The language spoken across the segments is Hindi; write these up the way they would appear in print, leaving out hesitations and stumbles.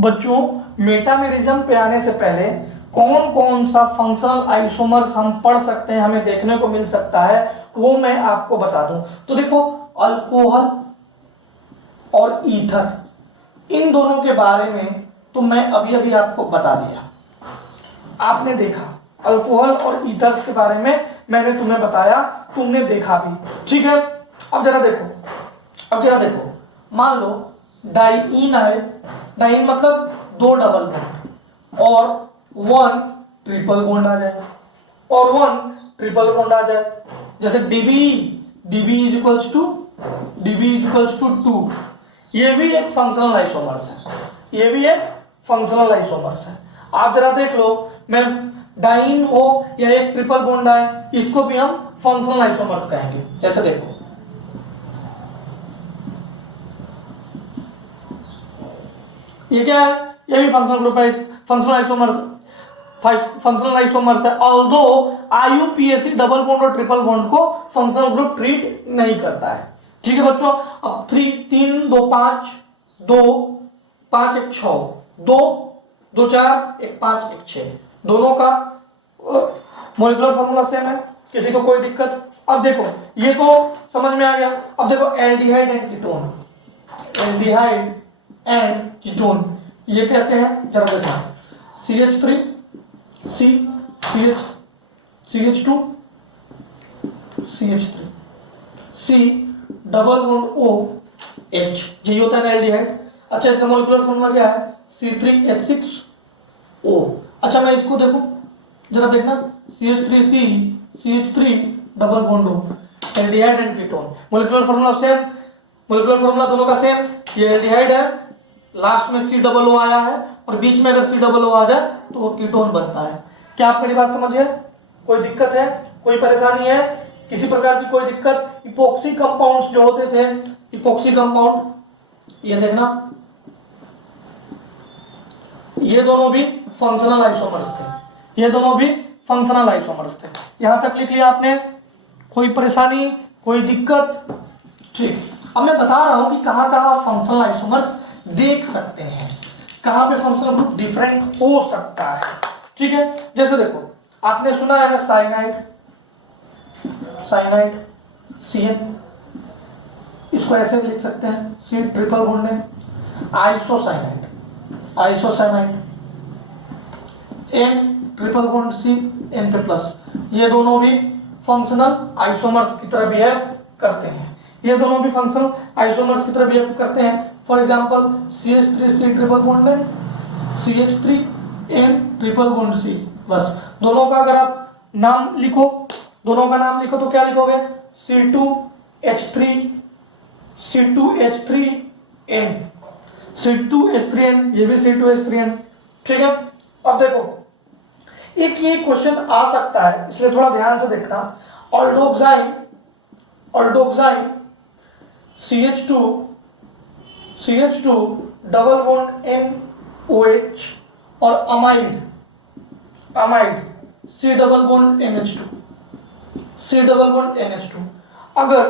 बच्चों मेटामेरिज्म पे आने से पहले कौन कौन सा फंक्शनल आइसोमर्स हम पढ़ सकते हैं, हमें देखने को मिल सकता है, वो मैं आपको बता दूं। तो देखो, अल्कोहल और ईथर, इन दोनों के बारे में तो मैं अभी अभी आपको बता दिया। आपने देखा अल्कोहल और ईथर के बारे में मैंने तुम्हें बताया, तुमने देखा भी, ठीक है। अब जरा देखो, मान लो डाइईन है, डाइईन मतलब 2 डबल बॉन्ड और 1 ट्रिपल बॉन्ड आ जाए, और 1 ट्रिपल बॉन्ड आ जाए, जैसे डीबी इज इक्वल्स टू 2। ये भी एक फंक्शनल आइसोमर्स है, ये भी एक फंक्शनल आइसोमर्स है। आप जरा देख लो, मैं डाइन हो या एक ट्रिपल बॉन्ड आए, इसको भी हम फंक्शनल आइसोमर्स कहेंगे। जैसे देखो, ये क्या है, ये भी फंक्शनल ग्रुप है, फंक्शनल आइसोमर्स है। ऑल्दो आईयूपीएसी डबल बॉन्ड और ट्रिपल बॉन्ड को फंक्शनल ग्रुप ट्रीट नहीं करता है, ठीक है बच्चों। अब 3 2 5 2 5 1 6 2 2 4 1 5 1 6, दोनों का मॉलिक्यूलर फॉर्मूला सेम है, किसी को कोई दिक्कत। अब देखो, ये तो समझ में आ गया। अब देखो aldehyde and ketone, aldehyde and ketone ये कैसे हैं जरा देखना। CH3 C CH2 CH3 C double bond O H, यही होता है ना एल्डिहाइड। अच्छा, इसका मॉलिक्यूलर फॉर्मूला क्या है, C3H6O। अच्छा, मैं इसको देखूं, जरा देखना, CH3C CH3 double bond O, aldehyde and ketone, molecular formula same, molecular formula दोनों का सेम। ये एल्डिहाइड है, लास्ट में C डबल O आया है, और बीच में अगर C डबल O आ जाए तो वो कीटोन बनता है। क्या आप मेरी बात समझिए? कोई दिक्कत है, कोई परेशानी है, किसी प्रकार की कोई दिक्कत? इपोक्सी कंपाउंड्स जो होते थे, इपोक्सी कंपाउंड, ये देखना, ये दोनों भी फंक्शनल आइसोमर्स थे, ये दोनों भी फंक्शनल आइसोमर्स थे। यहां तक लिख लिया आपने? कोई परेशानी, कोई दिक्कत? ठीक। अब मैं बता रहा हूं कि कहां कहां फंक्शनल आइसोमर्स देख सकते हैं, कहां पे फंक्शनल ग्रुप डिफरेंट हो सकता है, ठीक है। जैसे देखो, आपने सुना है ना साइनाइड, CN, इसको ऐसे भी लिख सकते हैं, C ट्रिपल बॉन्ड है। Isocyanide N triple bond C N पे प्लस, ये दोनों भी फंक्शनल आइसोमर्स की तरह बिहेव करते हैं, ये दोनों भी फंक्शनल आइसोमर्स की तरह बिहेव करते हैं। For example CH3C triple bond है, CH3N ट्रिपल बॉन्ड C, बस दोनों का अगर आप नाम लिखो, दोनों का नाम लिखो तो क्या लिखोगे, C2H3N, C2H3N, ये भी C2H3N, ठीक है। अब देखो, एक ये क्वेश्चन आ सकता है, इसलिए थोड़ा ध्यान से देखना। ऑल्डोक्साइन CH2 डबल बॉन्ड NOH, और amide C double bond NH2। अगर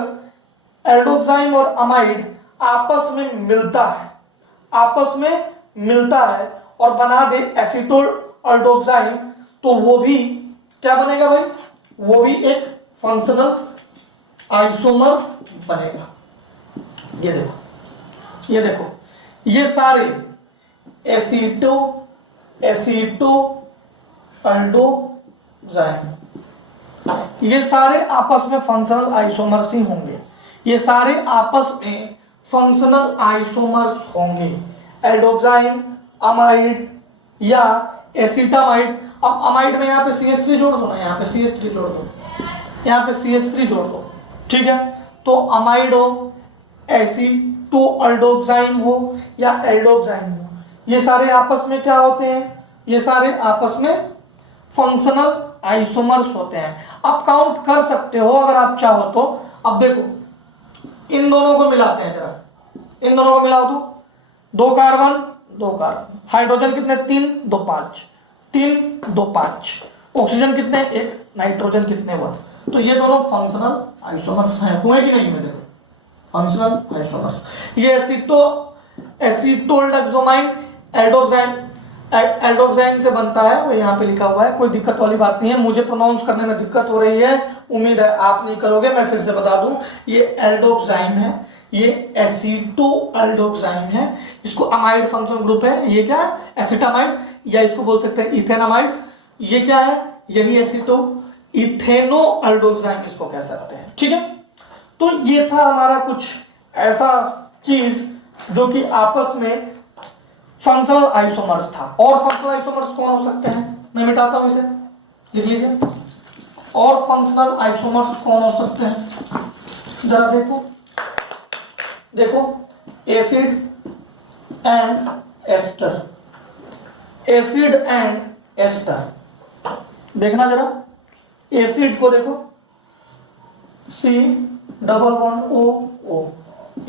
एल्डोक्साइन और अमाइड आपस में मिलता है और बना दे एसीटोल एल्डोक्साइन, तो वो भी क्या बनेगा भाई, वो भी एक फंक्शनल आइसोमर बनेगा। ये देखो, ये सारे एसीटो एल्डोक्साइन, ये सारे आपस में फंक्शनल आइसोमर्स ही होंगे, ये सारे आपस में फंक्शनल आइसोमर्स होंगे, एल्डोक्साइन, अमाइड या एसिटामाइड। अब अमाइड में यहाँ पे CH3 जोड़ दो ना, यहाँ पे CH3 जोड़ दो, यहाँ पे CH3 जोड़ दो, ठीक है। तो अमाइड हो, एसीटो एल्डोक्साइन हो या एल्डोक्साइन हो, ये सारे आपस में क्या होते हैं, ये सारे आपस में फंक्शनल आइसोमर्स होते हैं। आप काउंट कर सकते हो अगर आप चाहो तो। अब देखो, इन दोनों को मिलाते हैं, जरा इन दोनों को मिलाओ तो 2 कार्बन, हाइड्रोजन कितने, 3 2 5, ऑक्सीजन कितने, 1, नाइट्रोजन कितने, 1। तो ये दोनों फंक्शनल आइसोमर्स हैं, हुए कि नहीं हुए? Functional isomers. ये एसीटोल्डेक्सोमाइन एल्डोक्साइन एल्डोक्साइन से बनता है, वो यहाँ पे लिखा हुआ है, कोई दिक्कत वाली बात नहीं है। मुझे प्रोनाउंस करने में दिक्कत हो रही है, उम्मीद है आप नहीं करोगे। मैं फिर से बता दूं, ये एल्डोक्साइन है, ये एसीटो एल्डोक्साइन है, इसको अमाइड फंक्शनल ग्रुप है। ये क्या है? एसिटामाइड, या इसको बोल सकते हैं इथेनामाइड। ये क्या है? यही एसीटो इथेनो एल्डोक्साइन इसको कह सकते हैं। ठीक है, तो ये था हमारा कुछ ऐसा चीज जो कि आपस में फंक्शनल आइसोमर्स था। और फंक्शनल आइसोमर्स कौन हो सकते हैं? मैं मिटाता हूं इसे, लिख लीजिए। और फंक्शनल आइसोमर्स कौन हो सकते हैं? जरा देखो, acid and ester, acid and ester. देखना जरा, एसिड को देखो, C double bond O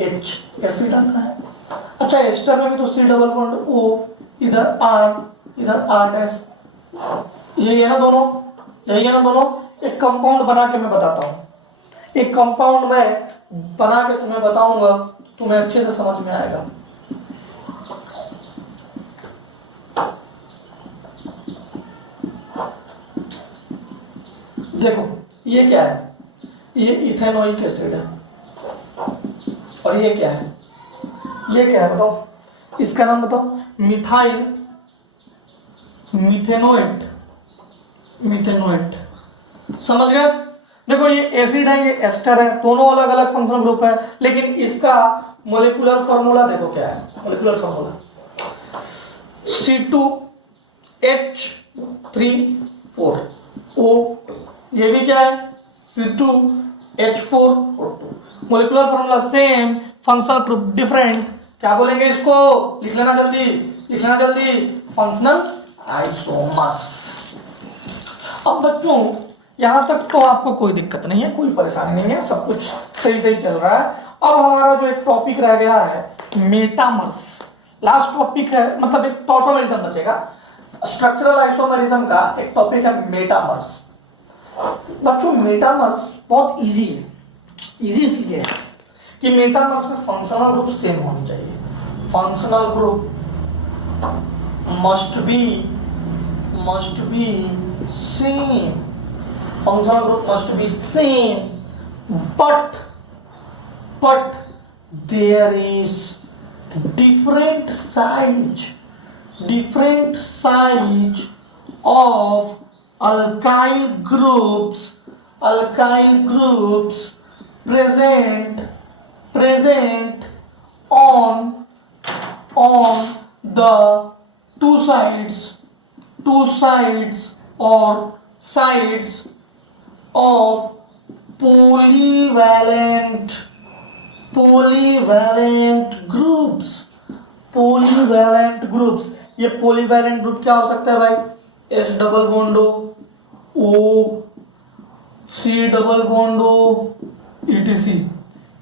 H, acid आता है। अच्छा, एस्टर में भी तो C डबल बॉन्ड O, इधर R, इधर R डैश, यही है ना दोनों, यही है ना दोनों। एक कंपाउंड बना के मैं बताता हूं, एक कंपाउंड में बना के तुम्हें बताऊंगा, तुम्हें अच्छे से समझ में आएगा। देखो ये क्या है? ये इथेनोइक एसिड है, और ये क्या है? ये क्या है बताओ, इसका नाम बताओ। मिथाइल मिथेनोएट, मिथेनोएट, समझ गए? देखो ये एसिड है, ये एस्टर है, दोनों अलग अलग फंक्शनल ग्रुप है, लेकिन इसका मोलिकुलर फॉर्मूला देखो क्या है। मोलिकुलर फॉर्मूला C2H34O, ये भी क्या है? C2H4O2। Molecular formula same, functional group different. क्या बोलेंगे इसको? लिख लेना जल्दी, लिख लेना जल्दी, फंक्शनल आइसोमर्स। अब बच्चों यहां तक तो आपको कोई दिक्कत नहीं है, कोई परेशानी नहीं है, सब कुछ सही सही चल रहा है। अब हमारा जो एक टॉपिक रह गया है मेटामर्स, लास्ट टॉपिक है, मतलब एक टॉटोमेरिज्म बचेगा। स्ट्रक्चरल आइसोमेरिज्म का एक टॉपिक है मेटामर्स। बच्चों मेटामर्स बहुत इजी है, इजी इसलिए है कि मेटामर्स में फंक्शनल ग्रुप सेम होनी चाहिए। Functional group must be same, functional group must be same, but there is different size of alkyl groups present on the two sides of polyvalent groups। ये polyvalent ग्रुप क्या हो सकता है भाई? S double bond O, C double bond O, etc।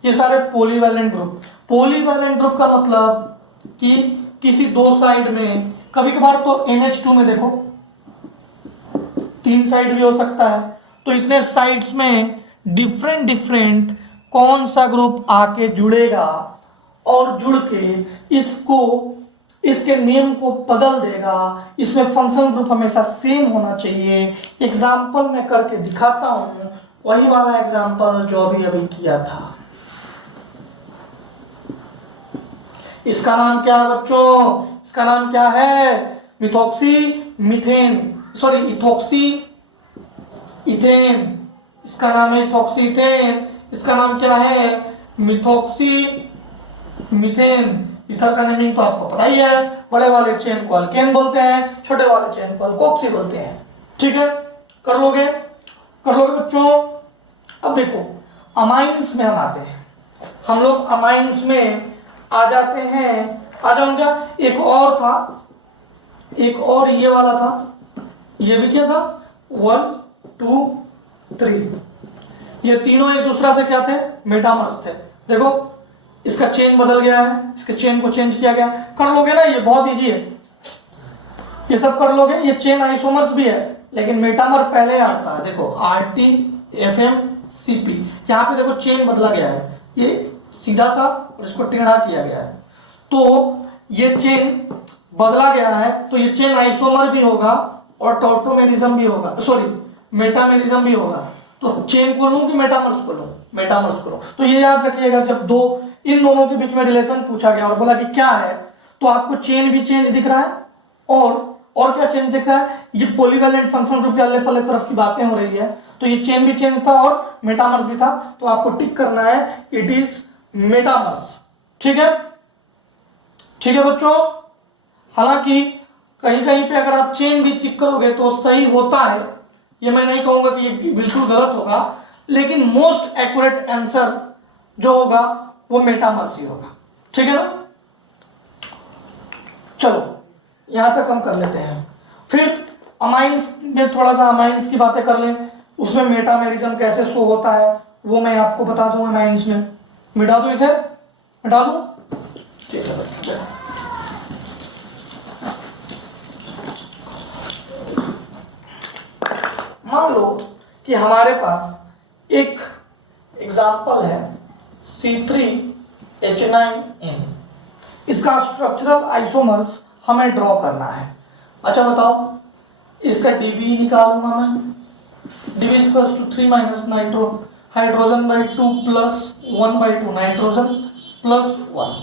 ये सारे polyvalent ग्रुप। polyvalent ग्रुप का मतलब कि किसी दो साइड में, कभी कभार तो NH2 में देखो 3 साइड भी हो सकता है, तो इतने साइड्स में डिफरेंट कौन सा ग्रुप आके जुड़ेगा और जुड़ के इसके नेम को बदल देगा। इसमें फंक्शनल ग्रुप हमेशा सेम होना चाहिए। एग्जाम्पल मैं करके दिखाता हूं, वही वाला एग्जाम्पल जो अभी किया था। इसका नाम क्या है बच्चों? इसका नाम क्या है? Ethoxy ethane. इसका नाम है इथोक्सी इथेन। इसका नाम क्या है? Methoxy methane. इथर का नेमिंग तो आपको पता ही है, बड़े वाले चेन को अल्केन बोलते हैं, छोटे वाले चेन को अल्कोक्सी बोलते हैं। ठीक है, कर लोगे बच्चों। अब देखो अमाइंस में हम आते हैं, हम लोग अमाइंस में आ जाते हैं। आ जाऊंगा। एक और था, एक और ये वाला था, ये भी क्या था? 1 2 3, ये तीनों एक दूसरा से क्या थे? मेटामर्स थे। देखो इसका चेन बदल गया है, इसके चेन को चेंज किया गया। कर लोगे ना, ये बहुत इजी है, ये सब कर लोगे। ये चेन आइसोमर्स भी है, लेकिन मेटामर पहले आता है। देखो RT FM CP, यहाँ पे देखो चेन बदला गया है, ये सीधा था और इसको टेढ़ा किया गया है। तो ये चेन बदला गया है तो ये चेन आइसोमर भी होगा और टॉटोमेरिज्म भी होगा, सॉरी मेटामेरिज्म भी होगा। तो चेन को लूं कि मेटामर्स को लूं? मेटामर्स को लूं। तो ये याद रखिएगा, जब दो इन दोनों के बीच में रिलेशन पूछा गया और बोला कि क्या है, तो आपको चेन भी चेंज दिख रहा है और क्या चेंज दिख रहा है, ये पॉलीवैलेंट फंक्शन ग्रुप के अल्ले पल्ले तरफ की बातें हो रही है, तो ये चेन भी चेंज था और मेटामर्स भी था, तो आपको टिक करना है इट इज मेटामर्स। ठीक है, ठीक है बच्चों। हालांकि कहीं कहीं पे अगर आप चेन भी टिक करोगे तो सही होता है, ये मैं नहीं कहूंगा कि ये बिल्कुल गलत होगा, लेकिन मोस्ट एक्यूरेट आंसर जो होगा वो मेटामर्स ही होगा। ठीक है ना, चलो यहां तक हम कर लेते हैं। फिर अमाइंस में थोड़ा सा अमाइंस की बातें कर लें, उसमें मेटामेरिज्म कैसे शो होता है वो मैं आपको बता दूं। अमाइंस में मिटा दूं, इसे मिटा दूं, ठीक है। मान लो कि हमारे पास एक एग्जाम्पल है C3H9N, इसका स्ट्रक्चरल आइसोमर्स हमें ड्रॉ करना है। अच्छा बताओ, इसका डीबी निकालूंगा मैं, DB equals to 3 minus nitro hydrogen by 2 plus 1 by 2 nitrogen plus 1,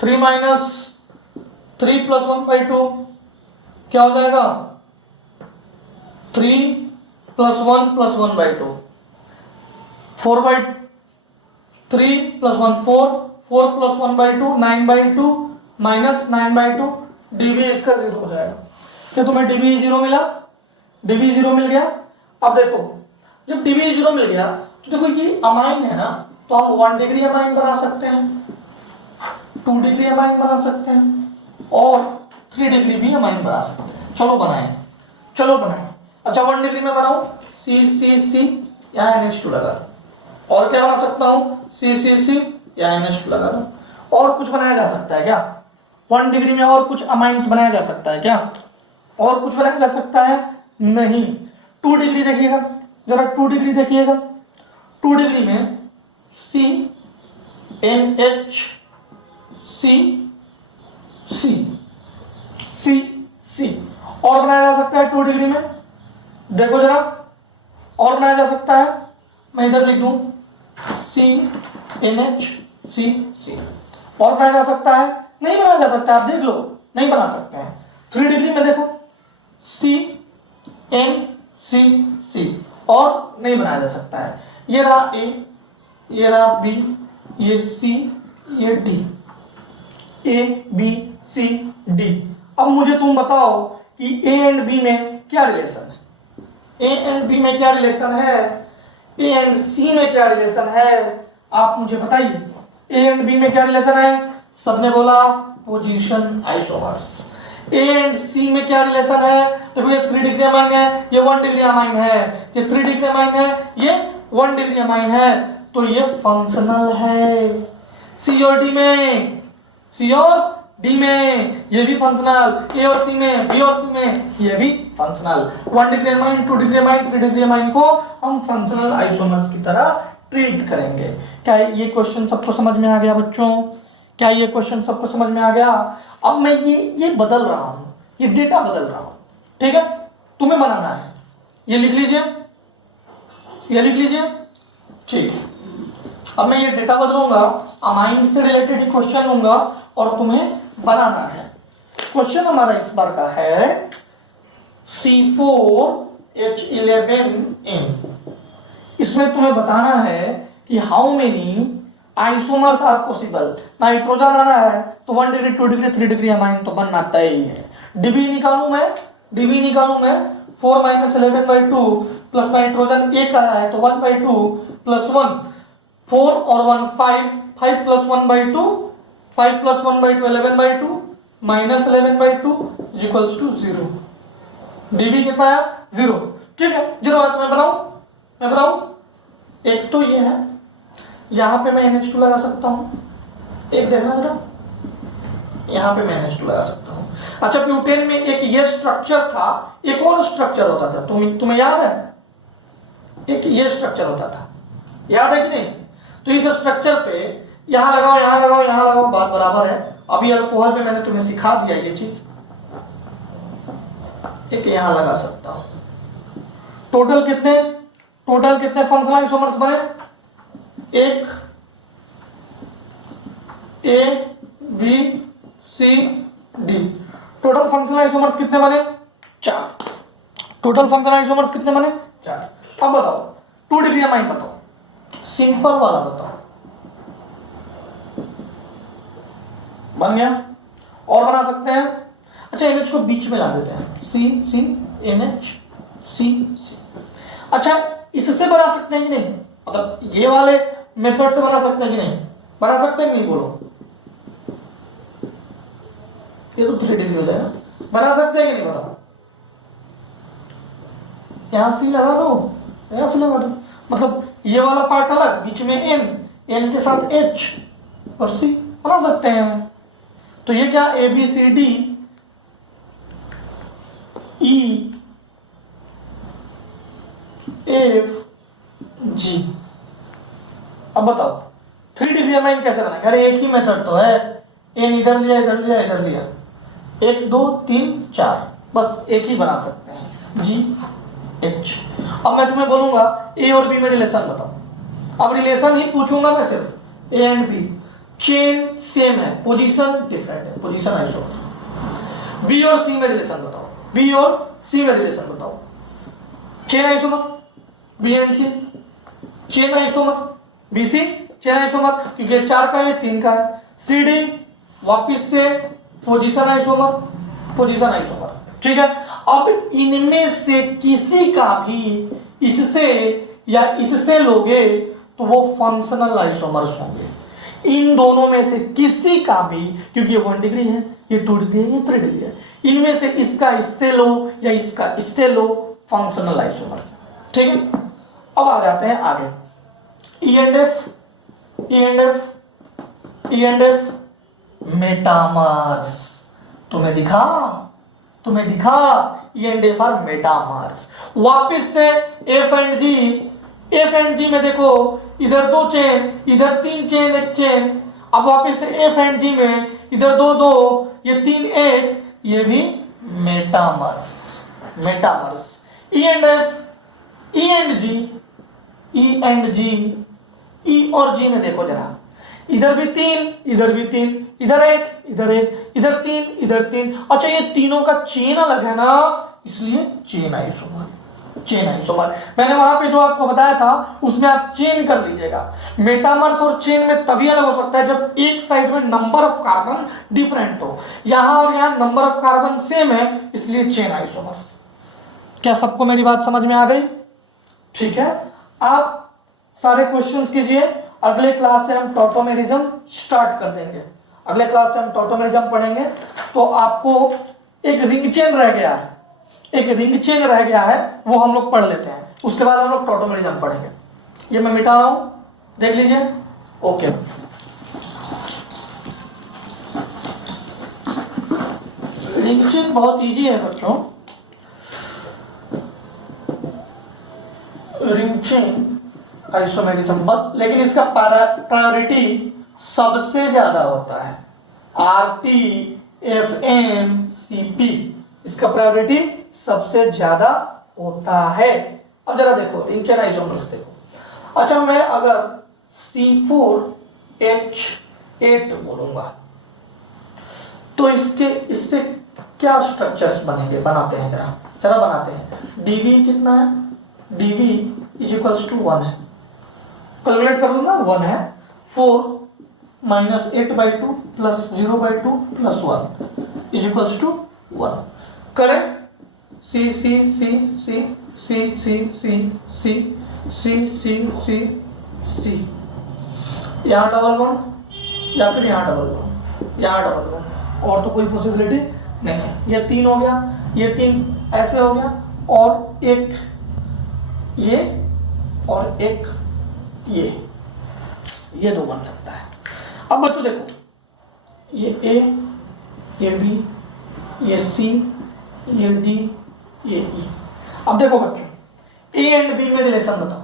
3 minus 3 plus 1 by 2 क्या हो जाएगा, 3 plus 1 plus 1 by 2, 4 by 3 plus 1 4, 4 plus 1 by 2 9 by 2 minus 9 by 2, DB इसका 0 हो जाएगा। क्या तुम्हें डीबी 0 मिला? डीबी 0 मिल गया। अब देखो, जब डीबी 0 मिल गया तो देखो ये अमाइन है ना, तो हम 1 डिग्री अमाइन बना सकते हैं, 2 डिग्री अमाइन बना सकते हैं और 3 डिग्री भी अमाइन बना सकते हैं। चलो बनाएं, चलो बनाएं। अच्छा 1 डिग्री में बनाऊं, C यहाँ NH2 लगा, और क्या बना सकता हूं, C यहाँ NH2 लगा दो। और कुछ बनाया जा सकता है क्या 1 डिग्री में? और कुछ अमाइंस बनाया जा सकता है क्या? और कुछ बनाया जा सकता है? नहीं। 2 डिग्री देखिएगा जरा, 2 डिग्री देखिएगा, 2 डिग्री में C और बनाया जा सकता है 2 डिग्री में, देखो जरा, और बनाया जा सकता है। मैं इधर लिख दूं CNHCC, और बनाया जा सकता है? नहीं बनाया जा सकता, आप देख लो, नहीं बना सकते हैं। 3 डिग्री में देखो CNCC, और नहीं बनाया जा सकता है। ये रहा A, ये रहा B, ये C, ये D, ABCD। अब मुझे तुम बताओ कि A एंड B में क्या रिलेशन है? A एंड B में क्या रिलेशन है? A एंड C में क्या रिलेशन है? आप मुझे बताइए। A एंड B में क्या रिलेशन है? सबने बोला position isomers. A and C में क्या रिलेशन है? तो ये 3 डिग्री अमाइन है, ये 1 डिग्री अमाइन है, ये 3 डिग्री अमाइन है, ये 1 डिग्री अमाइन है, तो ये फंक्शनल है। C और D में, C और D में ये भी फंक्शनल, A और C में, B और C में ये भी functional. 1 degree amine, 2 degree amine, 3 degree amine को हम फंक्शनल आइसोमर्स की तरह ट्रीट करेंगे। क्या ये क्वेश्चन सबको समझ में आ गया बच्चों? क्या ये क्वेश्चन सबको समझ में आ गया? अब मैं ये बदल रहा हूं, ये डेटा बदल रहा हूं, ठीक है? तुम्हें बनाना है, ये लिख लीजिए, ये लिख लीजिए, ठीक है। अब मैं ये डेटा बदलूंगा, अमाइन से रिलेटेड ही क्वेश्चन लूंगा और तुम्हें बनाना है। क्वेश्चन हमारा इस बार का है C4H11N। इसमें तुम्हें बताना है कि how many isomers are possible. Nitrogen आना है तो 1 डिग्री 2 डिग्री 3 डिग्री अमाइन तो बनना तय ही है। डीबी निकालूं मैं, डीबी निकालूं मैं 4 माइनस 11/2 प्लस नाइट्रोजन एक आया है तो 1/2 प्लस 1 4 और 1 5, 5 plus 1/2, 5 plus 1/2 11/2 minus 11/2 is equals to 0। DB कितना है? 0। ठीक है, 0 है तो मैं बनाऊं। एक तो ये है, यहां पे मैं NH2 लगा सकता हूं, एक देखना जरा, यहां पे मैं NH2 लगा सकता हूं। अच्छा ब्यूटेन में एक ये स्ट्रक्चर था, एक और स्ट्रक्चर होता था, तुम्हें याद है? एक ये स्ट्रक्चर होता था, याद है कि नहीं? तो इस स्ट्रक्चर पे यहां लगाओ, यहां लगाओ, यहां लगाओ, बात बराबर है। अभी अल्कोहल पे मैंने तुम्हें सिखा दिया ये चीज, एक यहां लगा सकता हूं। टोटल कितने फंक्शनल आइसोमर्स बने? एक, A B C D. Total functional isomers कितने बने? 4। टोटल फंक्शनल आइसोमर्स कितने बने? 4। अब बताओ 2 डिग्री अमाइन बताओ, सिंपल वाला बताओ। बन गया? और बना सकते हैं। अच्छा NH को बीच में ला देते हैं, सी सी NH सी सी। अच्छा इससे बना सकते हैं कि नहीं, मतलब ये वाले मेथड से बना सकते हैं कि नहीं? बना सकते हैं कि नहीं बोलो? ये तो 3 डिग्री हो जाएगा, बना सकते हैं कि नहीं बताओ? यहां सी लगा दो, यहां से लगा दो, मतलब ये वाला पार्ट अलग, बीच में N के साथ H और C बना सकते हैं। तो ये क्या ABCD EFG। अब बताओ 3 डिग्री अमाइन कैसे बना? अरे एक ही मेथड तो है, N इधर लिया इधर लिया इधर लिया, 1 2 3 4, बस एक ही बना सकते हैं, GH। अब मैं तुम्हें बोलूंगा A और B में रिलेशन बताओ। अब रिलेशन ही पूछूंगा मैं सिर्फ, A and B chain same है, पोजीशन डिफरेंट है, पोजीशन आइसोमर। B और C में रिलेशन बताओ, B और C में रिलेशन बताओ। Chain isomer B and C, chain isomer BC, chain isomer क्योंकि 4 का है 3 का है। CD वापिस से पोजीशन आइसोमर, पोजीशन आइसोमर, ठीक है। अब इनमें से किसी का भी इससे या इससे लोगे तो वो फंक्शनल आइसोमर्स होंगे। इन दोनों में से किसी का भी, क्योंकि ये 1 डिग्री है, ये 2 डिग्री है, ये 3 डिग्री है, इनमें से इसका इससे लो या इसका इससे लो, फंक्शनल आइसोमर्स, ठीक है। अब आ जाते हैं आगे, E एंड F मेटामर्स। तुम्हें दिखा E and F are metamers. वापिस से F एंड G में देखो, इधर 2 चेन, इधर 3 चेन, 1 चेन। अब वापिस से F एंड G में इधर 2 2, ये 3 1, ये भी metamers. E and F, E and G, E और G में देखो जरा, इधर भी 3 इधर भी 3, इधर 1 इधर 1, इधर 3 इधर 3। अच्छा ये तीनों का चेन अलग है ना, इसलिए चेन आइसोमर। मैंने वहां पे जो आपको बताया था उसमें आप चेन कर लीजिएगा। मेटामर्स और चेन में तभी अलग हो सकता है जब एक साइड में नंबर ऑफ कार्बन डिफरेंट हो। यहां और यहां नंबर ऑफ कार्बन सेम है, इसलिए चेन आइसोमर्स। क्या सबको मेरी बात समझ में आ गई? ठीक है, आप सारे क्वेश्चंस कीजिए। अगले क्लास से हम टॉटोमेरिज्म स्टार्ट कर देंगे। अगले क्लास से हम टॉटोमेरिज्म पढ़ेंगे। तो आपको एक रिंग चेन रह गया है, वो हम लोग पढ़ लेते हैं, उसके बाद हम लोग टॉटोमेरिज्म पढ़ेंगे। ये मैं मिटा रहा हूं, देख लीजिए। ओके, रिंग चेन बहुत इजी है बच्चों। रिंग चेन आइसोमेरिज्म, लेकिन इसका प्रायोरिटी सबसे ज्यादा होता है। RT FM CP, इसका प्रायोरिटी सबसे ज्यादा होता है। अब जरा देखो रिंग चेन आइसोमर्स देखो। अच्छा मैं अगर C4H8 बोलूंगा तो इससे क्या स्ट्रक्चर्स बनाते हैं, जरा बनाते हैं। DV कितना है? DV = 1 है, कैलकुलेट कर लूंगा, 1 है। 4 - 8/2 + 0/2 + 1 = 1। करें C C C C C C C C C C C C, यहाँ डबल बॉन्ड या फिर यहाँ डबल बॉन्ड, यहाँ डबल बॉन्ड, और तो कोई पॉसिबिलिटी नहीं है। ये 3 हो गया, ये 3 ऐसे हो गया, और एक ये और एक ये 2 बन सकता है। अब बच्चों देखो, ये A, ये B, ये C, ये D, ये E। अब देखो बच्चों, A एंड B में रिलेशन बताओ।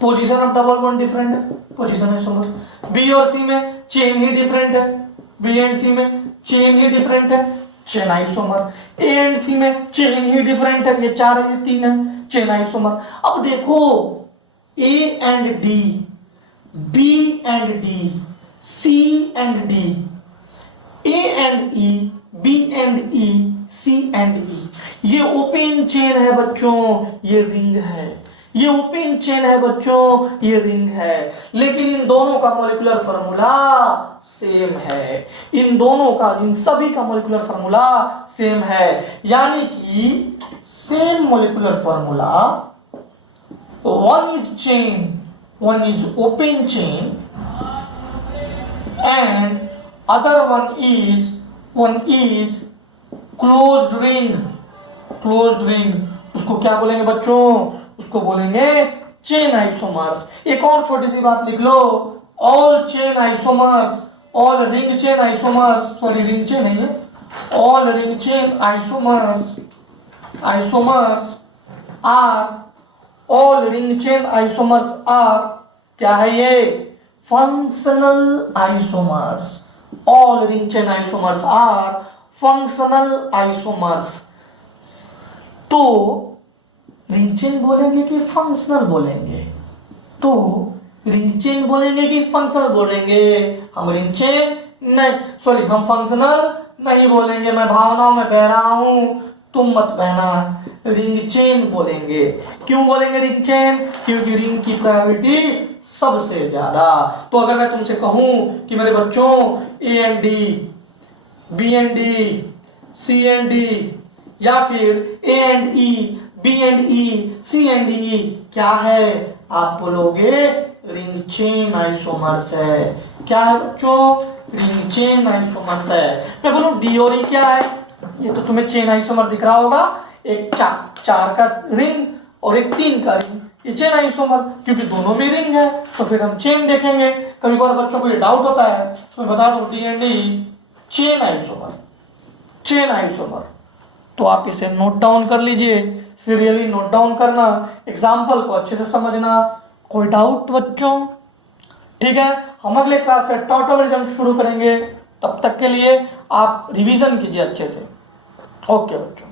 Position of double bond different है, पोजीशन आइसोमर। B और C में चेन ही डिफरेंट है, B एंड C में चेन ही डिफरेंट है, चेन आइसोमर। ए एंड सी में चेन ही डिफरेंट है, ये 4 है ये 3 है, चेन आइसोमर। अब देखो A and D, B and D, C and D, A and E, B and E, C and E, ये ओपन चेन है बच्चों, ये रिंग है। ये ओपन चेन है बच्चों, ये रिंग है। लेकिन इन दोनों का मॉलिक्यूलर फार्मूला सेम है। इन दोनों का, इन सभी का मॉलिक्यूलर फार्मूला सेम है। यानी कि same molecular formula, one is chain, one is open chain and other one is closed ring. Closed ring उसको क्या बोलेंगे बच्चों? उसको बोलेंगे चेन आइसोमर्स। एक और छोटी सी बात लिख लो, all chain isomers, all ring chain isomers, sorry ring chain नहीं है, all ring chain isomers, isomers are, all ring chain isomers are, क्या है ये? Functional isomers. All ring chain isomers are functional isomers. तो रिंग चेन बोलेंगे कि फंक्शनल बोलेंगे? तो रिंग चेन बोलेंगे कि फंक्शनल बोलेंगे? हम रिंग चेन नहीं, सॉरी हम फंक्शनल नहीं बोलेंगे। मैं भावनाओं में बह रहा हूं, तुम मत बहना। रिंग चेन बोलेंगे। क्यों बोलेंगे रिंग चेन? क्योंकि रिंग की प्रायोरिटी सबसे ज्यादा। तो अगर मैं तुमसे कहूं कि मेरे बच्चों A and D, B and D, C and D, या फिर A and E, B and E, C and E क्या है? आप बोलोगे रिंग चेन आइसोमर्स है। क्या है बच्चों? रिंग चेन आइसोमर्स है। मैं बोलूं डी और ई क्या है? ये तो तुम्हें चेन आइसोमर दिख रहा होगा, एक चार का रिंग और एक 3 का रिंग, ये चेन आइसोमर, क्योंकि दोनों में रिंग है तो फिर हम चेन देखेंगे। कभी बार बच्चों को ये डाउट होता है तो मैं बता दूं D and E chain isomer, chain isomer. तो आप इसे नोट डाउन कर लीजिए, सीरियली नोट डाउन करना, एग्जाम्पल को अच्छे से समझना। कोई डाउट बच्चों? ठीक है, हम अगले क्लास से टॉटोमेरिज्म शुरू करेंगे। तब तक के लिए आप रिवीजन कीजिए अच्छे से। ओके बच्चों।